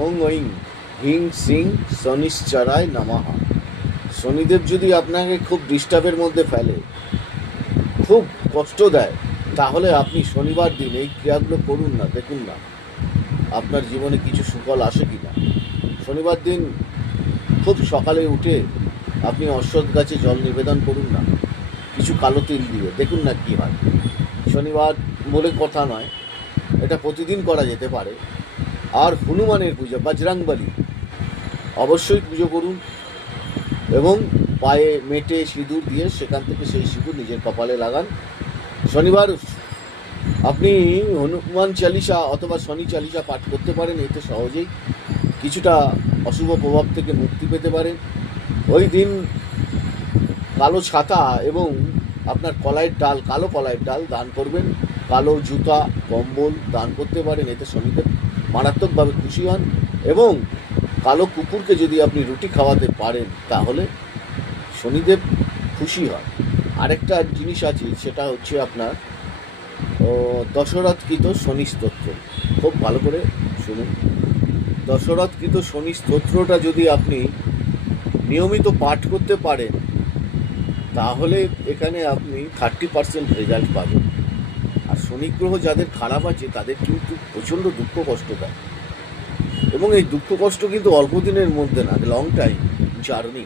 ওং ঐং হিং সিং শনিশ্চরায় নমঃ। শনিদেব যদি আপনাকে খুব ডিস্টার্বের মধ্যে ফেলে, খুব কষ্ট দেয়, তাহলে আপনি শনিবার দিন এই ক্রিয়াগুলো করুন না, দেখুন না আপনার জীবনে কিছু সুফল আসে কি না। শনিবার দিন খুব সকালে উঠে আপনি অশ্বত্থ গাছে জল নিবেদন করুন না কিছু কালো তিল দিয়ে, দেখুন না কি হয়। শনিবার বলে কথা নয়, এটা প্রতিদিন করা যেতে পারে। আর হনুমানের পুজো, বজরংবলী অবশ্যই পুজো করুন এবং পায়ে মেটে সিঁদুর দিয়ে সেখান থেকে সেই সিঁদুর নিজের কপালে লাগান। শনিবার আপনি হনুমান চালিসা অথবা শনি চালিসা পাঠ করতে পারেন, এতে সহজেই কিছুটা অশুভ প্রভাব থেকে মুক্তি পেতে পারেন। ওই দিন কালো ছাতা এবং আপনার কলাইয়ের ডাল, কালো কলাইয়ের ডাল দান করবেন। কালো জুতা, কম্বল দান করতে পারেন, এতে শনিদেব মারাত্মকভাবে খুশি হন। এবং কালো কুকুরকে যদি আপনি রুটি খাওয়াতে পারেন তাহলে শনিদেব খুশি হয়। আরেকটা জিনিস আছে, সেটা হচ্ছে আপনার দশরথকৃত শনি স্তোত্র। খুব ভালো করে শুনুন। দশরথকৃত শনি স্তোত্রটা যদি আপনি নিয়মিত পাঠ করতে পারেন তাহলে এখানে আপনি 30% রেজাল্ট পাবেন। আর শনি গ্রহ যাদের খারাপ আছে তাদের কিন্তু প্রচণ্ড দুঃখ কষ্ট দেয়, এবং এই দুঃখ কষ্ট কিন্তু অল্প দিনের মধ্যে না, লং টাইম জার্নি।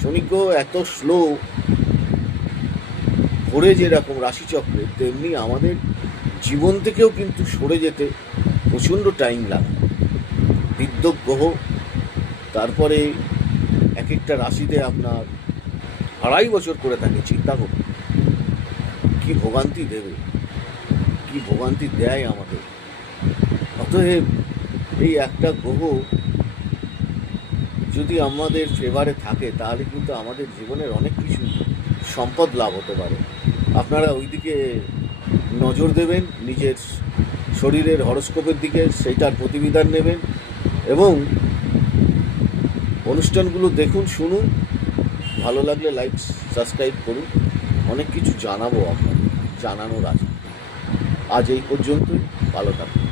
শনি গ্রহ এত স্লো ঘোরে যেরকম রাশিচক্রে, তেমনি আমাদের জীবন থেকেও কিন্তু সরে যেতে প্রচণ্ড টাইম লাগে। বিদ্যুৎ গ্রহ, তারপরে এক একটা রাশিতে আপনার 2.5 বছর করে থাকে। চিন্তা করুন কি ভোগান্তি দেবে, কি ভোগান্তি দেয় আমাদের। অতএব এই একটা গ্রহ যদি আমাদের ফেভারে থাকে তাহলে কিন্তু আমাদের জীবনের অনেক কিছু সম্পদ লাভ হতে পারে। আপনারা ওইদিকে নজর দেবেন, নিজের শরীরের হরস্কোপের দিকে, সেইটার প্রতিবিধান নেবেন এবং অনুষ্ঠানগুলো দেখুন, শুনুন। ভালো লাগলে লাইক সাবস্ক্রাইব করুন। অনেক কিছু জানাবো আপনাদের, জানানোর আছে। আজ এই পর্যন্তই। ভালো থাকুন।